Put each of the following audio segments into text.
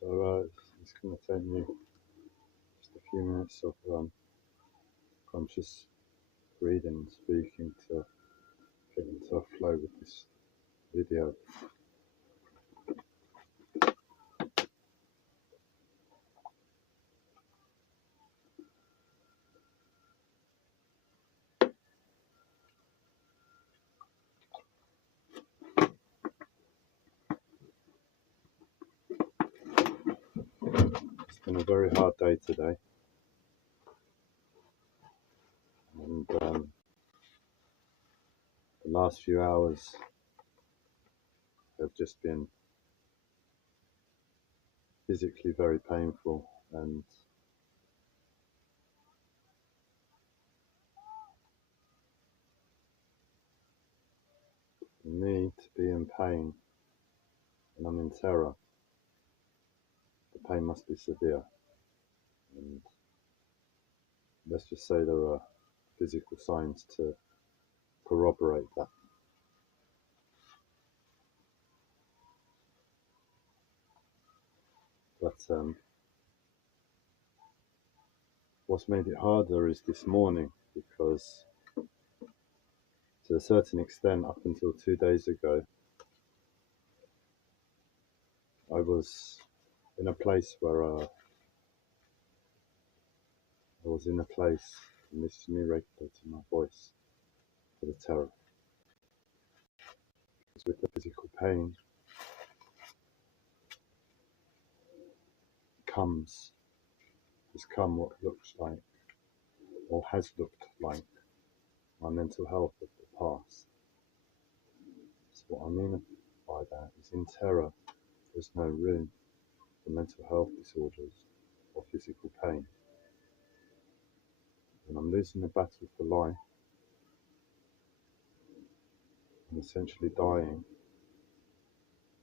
So it's going to take me just a few minutes of conscious breathing and speaking to get into a flow with this video. It's been a very hard day today, and the last few hours have just been physically very painful, and for me to be in pain and I'm in terror, the pain must be severe, and let's just say there are physical signs to corroborate that. But what's made it harder is this morning, because to a certain extent, up until 2 days ago, I was in a place where and this is me regulating my voice for the terror. Because with the physical pain has come what looks like, or has looked like, my mental health of the past. So what I mean by that is, in terror, there's no room for mental health disorders or physical pain. When I'm losing the battle for life, I'm essentially dying.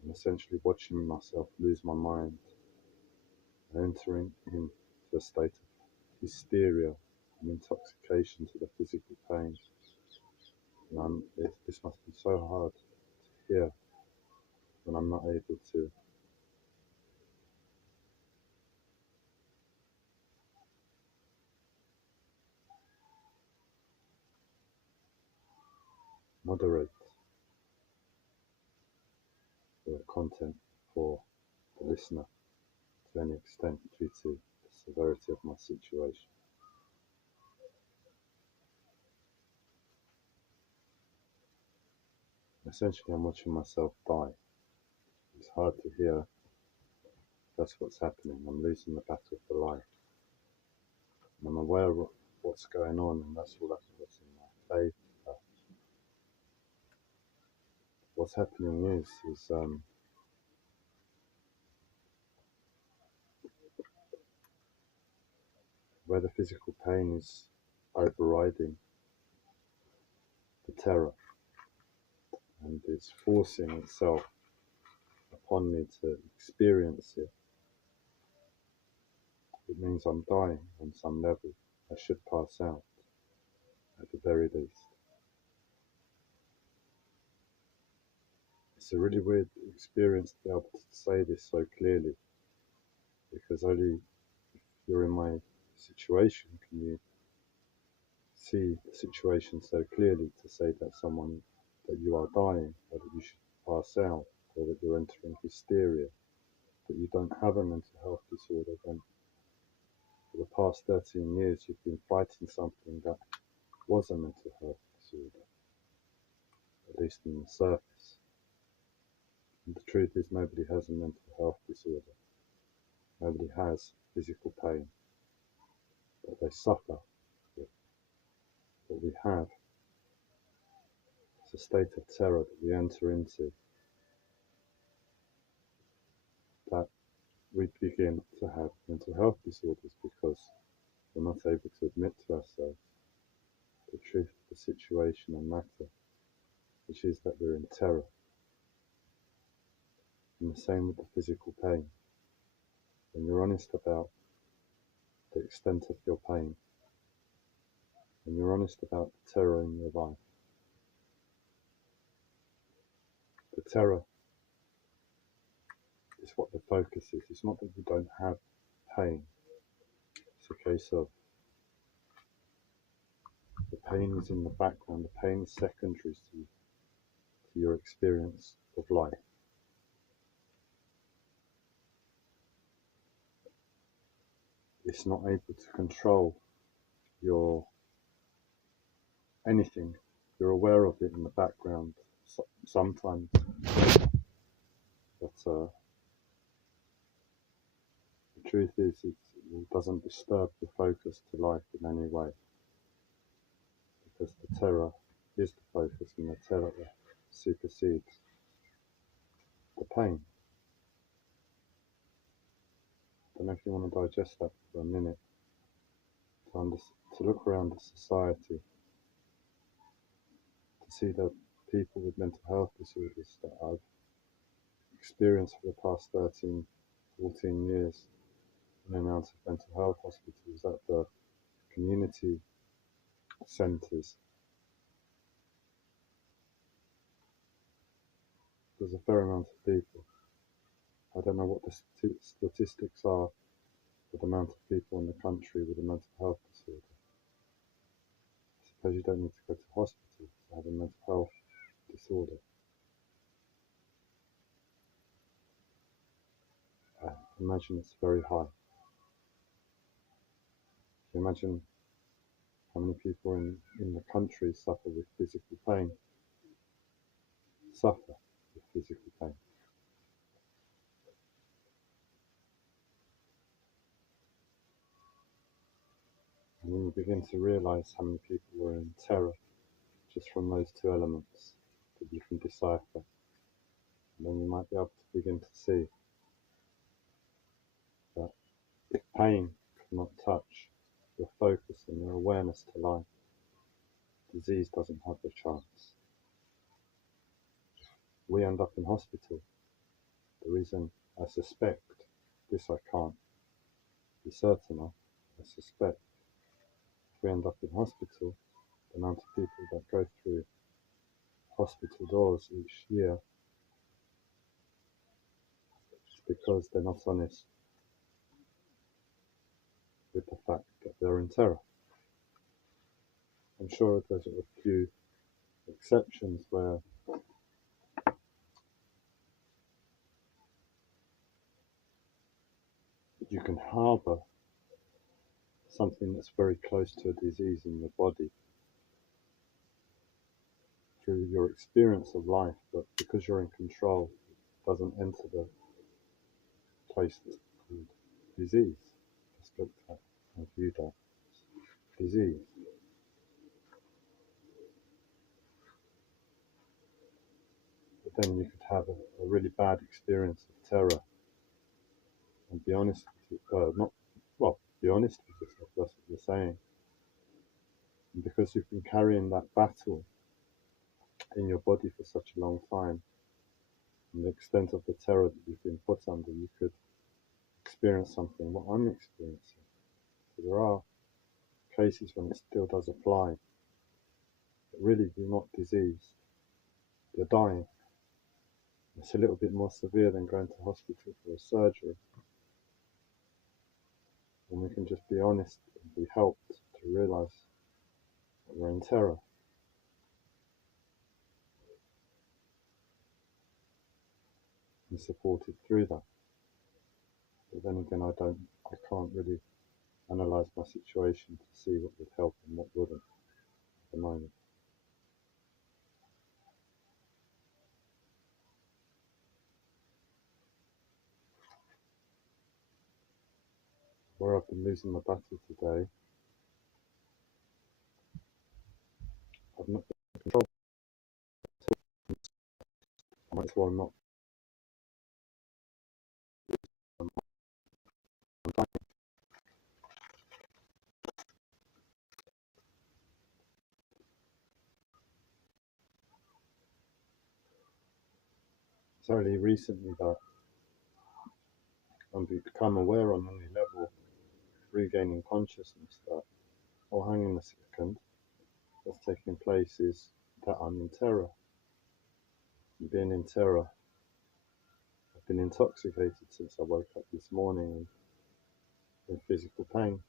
I'm essentially watching myself lose my mind and entering into a state of hysteria and intoxication to the physical pain. And this must be so hard to hear when I'm not able to moderate the content for the listener to any extent due to the severity of my situation. Essentially, I'm watching myself die. It's hard to hear. That's what's happening. I'm losing the battle for life. And I'm aware of what's going on, and that's all that's what's in my faith. What's happening is where the physical pain is overriding the terror, and it's forcing itself upon me to experience it. It means I'm dying on some level. I should pass out, at the very least. It's a really weird experience to be able to say this so clearly, because only if you're in my situation can you see the situation so clearly to say that you are dying, or that you should pass out, or that you're entering hysteria, that you don't have a mental health disorder. Then for the past 13 years you've been fighting something that was a mental health disorder, at least on the surface. And the truth is, nobody has a mental health disorder. Nobody has physical pain that they suffer with. What we have is a state of terror that we enter into, that we begin to have mental health disorders because we're not able to admit to ourselves the truth of the situation and matter, which is that we're in terror. And the same with the physical pain. When you're honest about the extent of your pain, when you're honest about the terror in your life, the terror is what the focus is. It's not that you don't have pain. It's a case of the pain is in the background. The pain is secondary to your experience of life. It's not able to control your anything. You're aware of it in the background sometimes, but the truth is it doesn't disturb the focus to life in any way, because the terror is the focus, and the terror supersedes the pain. I don't know if you want to digest that for a minute, to look around the society, to see the people with mental health disorders that I've experienced for the past 13, 14 years in and out of mental health hospitals, at the community centres. There's a fair amount of people. I don't know what the statistics are for the amount of people in the country with a mental health disorder. I suppose you don't need to go to hospital to have a mental health disorder. I imagine it's very high. Can you imagine how many people in the country suffer with physical pain? Suffer with physical pain. And then you begin to realise how many people are in terror just from those two elements that you can decipher. And then you might be able to begin to see that if pain cannot touch your focus and your awareness to life, disease doesn't have a chance. We end up in hospital. The reason I suspect, this I can't be certain of, I suspect if we end up in hospital, the amount of people that go through hospital doors each year is because they're not honest with the fact that they're in terror. I'm sure there's a few exceptions where you can harbour something that's very close to a disease in your body through your experience of life, but because you're in control, it doesn't enter the place that's called disease. Just looked at and viewed at disease. But then you could have a really bad experience of terror and be honest with be honest with yourself, that's what you're saying. And because you've been carrying that battle in your body for such a long time, and the extent of the terror that you've been put under, you could experience something what I'm experiencing. So there are cases when it still does apply, but really you're not diseased, you're dying. It's a little bit more severe than going to hospital for a surgery. And we can just be honest and be helped to realise that we're in terror. And supported through that. But then again, I can't really analyse my situation to see what would help and what wouldn't at the moment. Where I've been losing my battle today, I've not been in control. That's why I'm not. It's only recently that I've become aware on any level, regaining consciousness, that, oh, hang on a second, what's taking place is that I'm in terror. And being in terror, I've been intoxicated since I woke up this morning and in physical pain.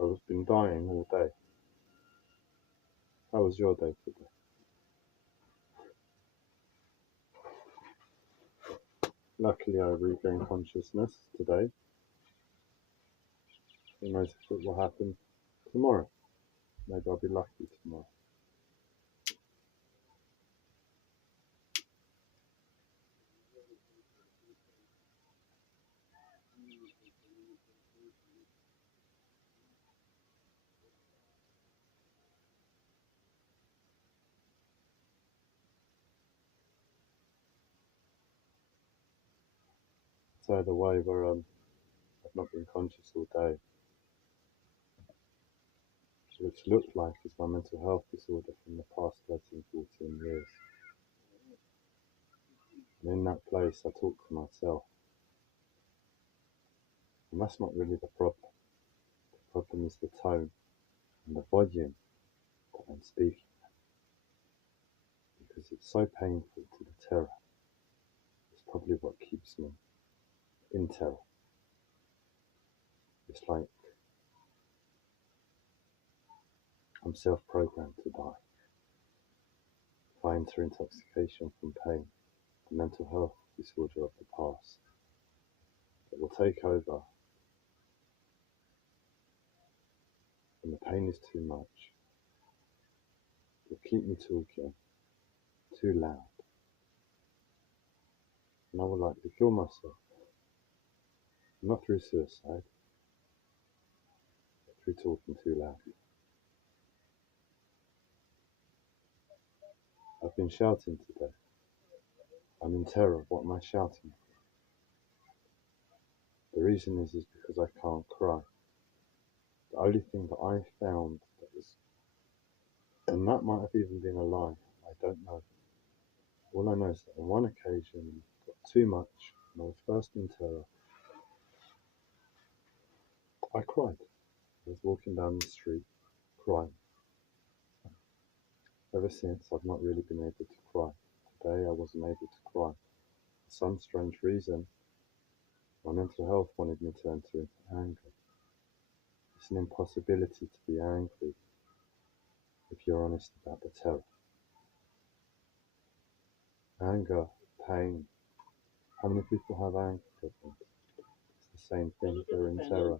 I've been dying all day. How was your day today? Luckily, I regained consciousness today. Who knows if it will happen tomorrow? Maybe I'll be lucky tomorrow. So the way where I've not been conscious all day, which looked like is my mental health disorder from the past 13, 14 years. And in that place, I talk to myself. And that's not really the problem. The problem is the tone and the volume that I'm speaking, because it's so painful to the terror. It's probably what keeps me in terror. It's like I'm self-programmed to die. If I enter intoxication from pain, the mental health disorder of the past, it will take over, and the pain is too much. It will keep me talking too loud, and I will likely kill myself. Not through suicide, but through talking too loudly. I've been shouting today. I'm in terror. What am I shouting? The reason is because I can't cry. The only thing that I found that was, and that might have even been a lie, I don't know. All I know is that on one occasion it got too much, and I was first in terror. I cried. I was walking down the street, crying. Ever since, I've not really been able to cry. Today, I wasn't able to cry. For some strange reason, my mental health wanted me to enter into anger. It's an impossibility to be angry if you're honest about the terror. Anger, pain. How many people have anger problems? It's the same thing if they're in terror.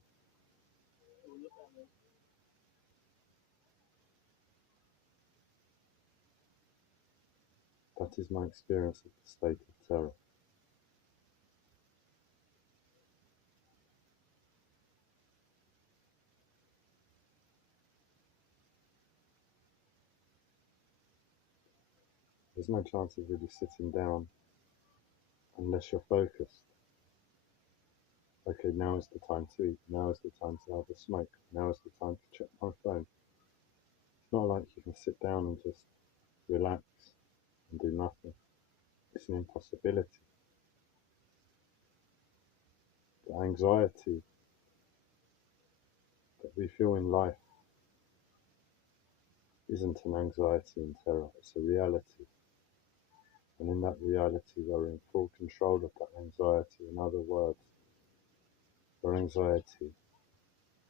That is my experience of the state of terror. There's no chance of really sitting down unless you're focused. Okay, now is the time to eat. Now is the time to have a smoke. Now is the time to check my phone. It's not like you can sit down and just relax and do nothing. It's an impossibility. The anxiety that we feel in life isn't an anxiety in terror, it's a reality. And in that reality, we're in full control of that anxiety. In other words, our anxiety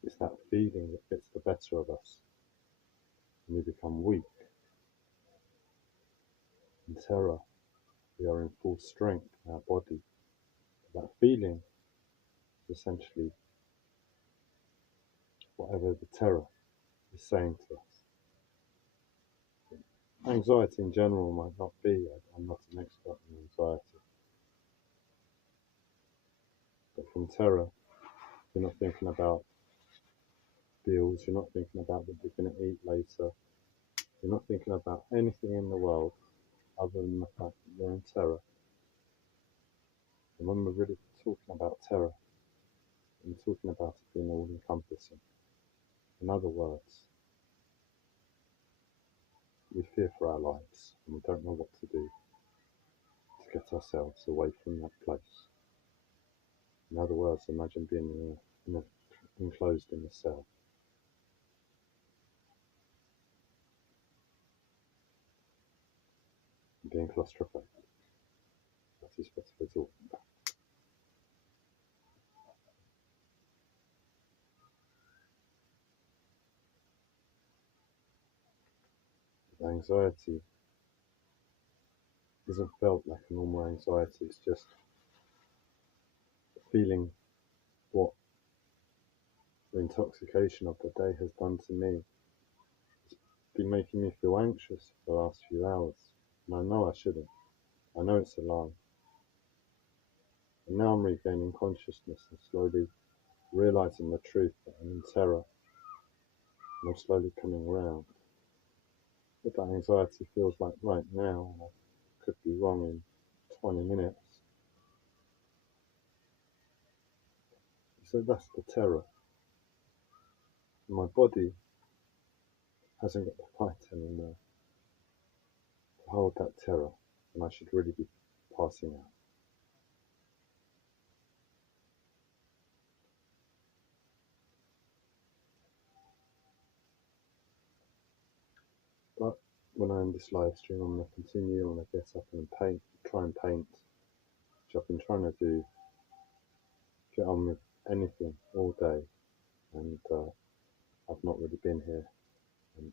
is that feeling that gets the better of us and we become weak. In terror, we are in full strength in our body. That feeling is essentially whatever the terror is saying to us. Anxiety in general might not be, I'm not an expert in anxiety, but from terror, you're not thinking about bills, you're not thinking about what you're going to eat later, you're not thinking about anything in the world other than the fact that you're in terror. And when we're really talking about terror, we're talking about it being all-encompassing. In other words, we fear for our lives and we don't know what to do to get ourselves away from that place. In other words, imagine being enclosed in a cell. being claustrophobic. That is what we're talking about. The anxiety isn't felt like a normal anxiety, it's just feeling what the intoxication of the day has done to me. It's been making me feel anxious for the last few hours, and I know I shouldn't. I know it's a lie. And now I'm regaining consciousness and slowly realizing the truth that I'm in terror, and I'm slowly coming around. What that anxiety feels like right now, and I could be wrong in 20 minutes, so that's the terror. My body hasn't got the fight anymore to hold that terror, and I should really be passing out. But when I end this live stream, I'm going to continue. I'm going to get up and try and paint, which I've been trying to do, get on with anything all day, and I've not really been here. And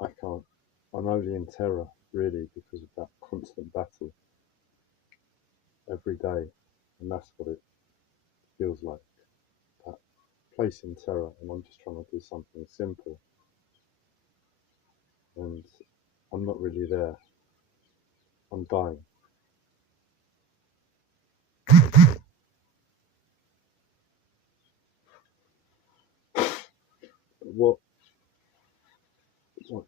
I can't. I'm only in terror, really, because of that constant battle every day, and that's what it feels like. That place in terror, and I'm just trying to do something simple, and I'm not really there. I'm dying. But what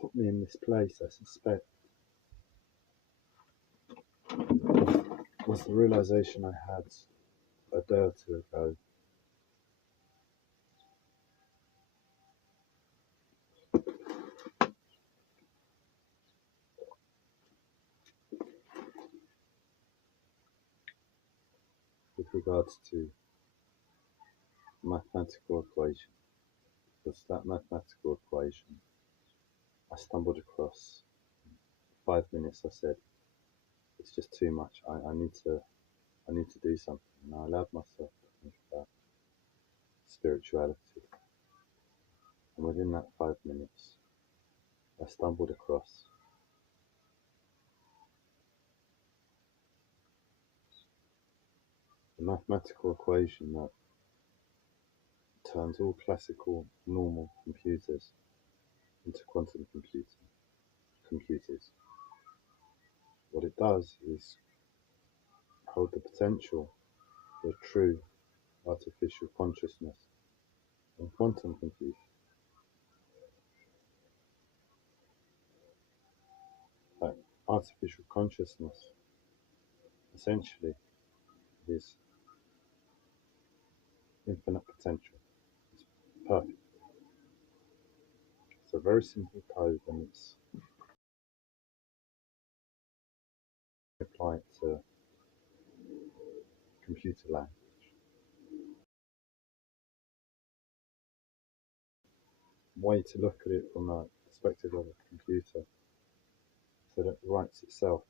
put me in this place, I suspect, was the realization I had a day or two ago with regards to mathematical equation. Because that mathematical equation I stumbled across. 5 minutes, I said, it's just too much. I need to do something. And I allowed myself to think about spirituality. And within that 5 minutes, I stumbled across a mathematical equation that turns all classical, normal computers into quantum computers. What it does is hold the potential for true artificial consciousness and quantum computing. That artificial consciousness essentially is infinite potential. It's perfect. It's a very simple code, and it's applied to computer language. Way to look at it from a perspective of a computer, so that it writes itself.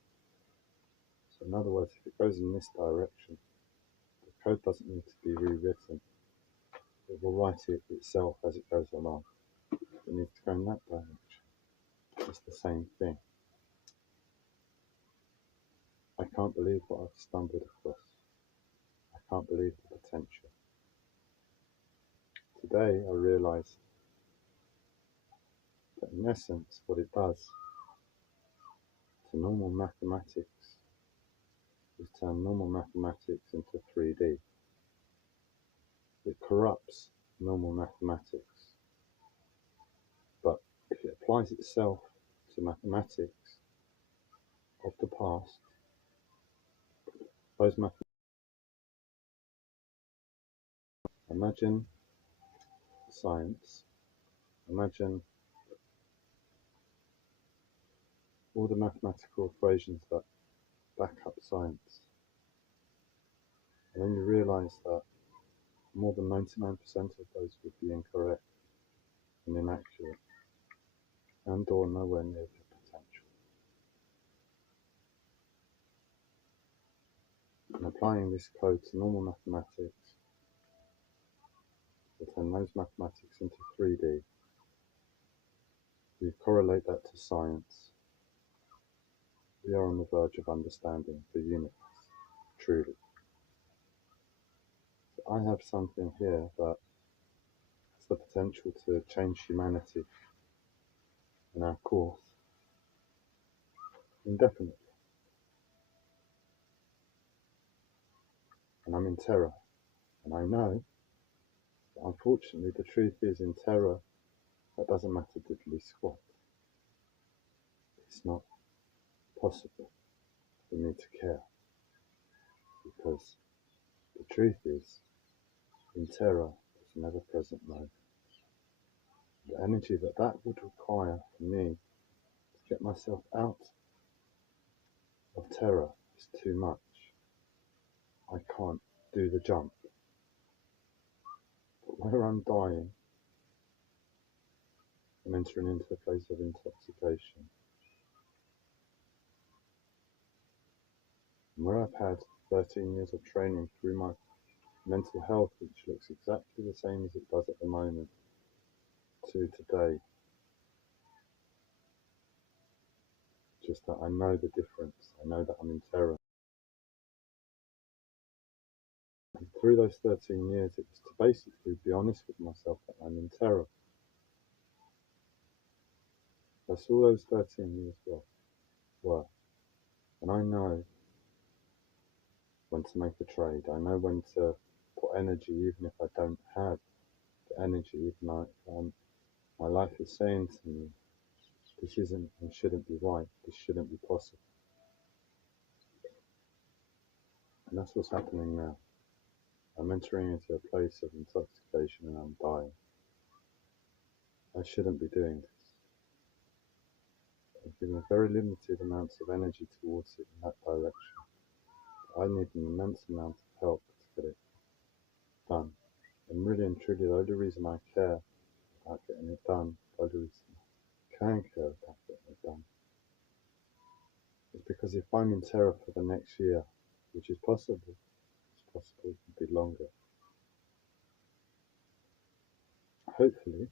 So in other words, if it goes in this direction, the code doesn't need to be rewritten. It will write it itself as it goes along. It needs to go in that direction. It's the same thing. I can't believe what I've stumbled across. I can't believe the potential. Today I realised that in essence what it does to normal mathematics is turn normal mathematics into 3D. It corrupts normal mathematics. But if it applies itself to mathematics of the past, those mathematics, imagine science, imagine all the mathematical equations that back up science. And then you realise that more than 99% of those would be incorrect and inaccurate, and or nowhere near the potential. applying this code to normal mathematics, we turn those mathematics into 3D. We correlate that to science. We are on the verge of understanding the universe, truly. So I have something here that has the potential to change humanity in our course indefinitely. And I'm in terror. And I know that unfortunately the truth is, in terror, that doesn't matter diddly squat. It's not possible for me to care, because the truth is, in terror, there's an ever-present moment. The energy that would require for me to get myself out of terror is too much. I can't do the jump. But where I'm dying, I'm entering into a place of intoxication. And where I've had 13 years of training through my mental health, which looks exactly the same as it does at the moment, to today, just that I know the difference. I know that I'm in terror. And through those 13 years, it was to basically be honest with myself that I'm in terror. That's all those 13 years were. And I know when to make a trade. I know when to put energy, even if I don't have the energy, even if my life is saying to me, this isn't and shouldn't be right, this shouldn't be possible. And that's what's happening now. I'm entering into a place of intoxication and I'm dying. I shouldn't be doing this. I've given very limited amounts of energy towards it in that direction. I need an immense amount of help to get it done. And really and truly, the only reason I care about getting it done, the only reason I can care about getting it done, is because if I'm in terror for the next year, which is possible, it could be longer. Hopefully,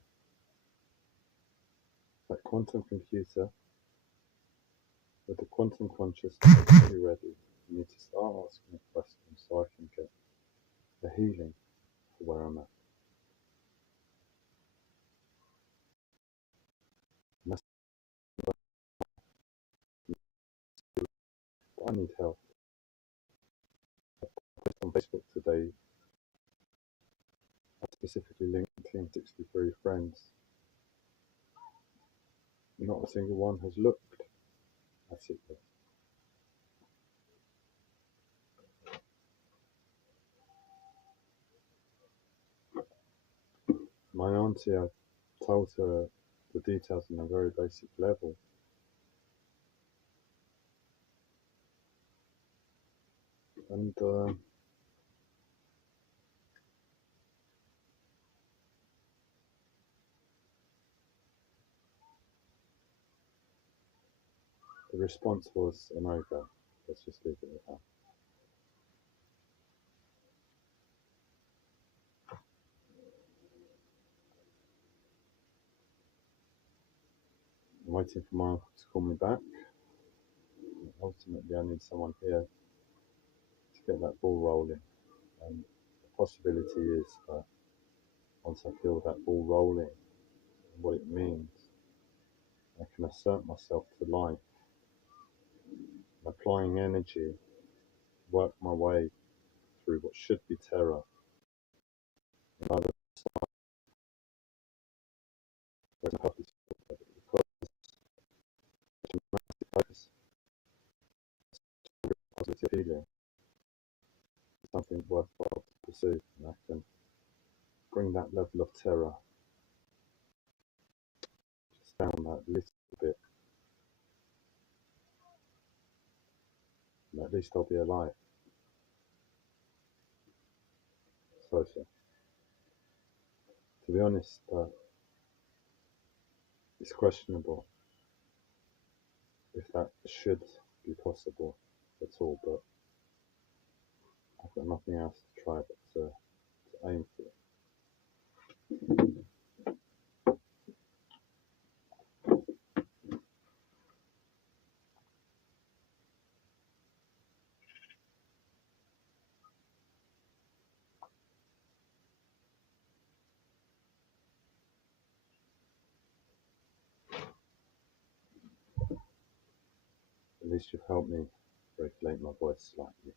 that quantum computer with the quantum consciousness is really ready for me to start asking a question so I can get the healing for where I'm at. And that's why I need help. I posted on Facebook today, I specifically linked in 63 friends. Not a single one has looked at it yet. My auntie, I told her the details on a very basic level. And the response was a no-go. Let's just leave it at that. I'm waiting for my uncle to call me back. Ultimately, I need someone here to get that ball rolling. And the possibility is that once I feel that ball rolling, what it means, I can assert myself to life, applying energy, work my way through what should be terror. And other because positive feeling is something worthwhile to pursue, and I can bring that level of terror just down that little bit, and at least I'll be alive. So, to be honest, it's questionable if that should be possible at all, but I've got nothing else to try but to aim for. At least you've helped me regulate my voice slightly.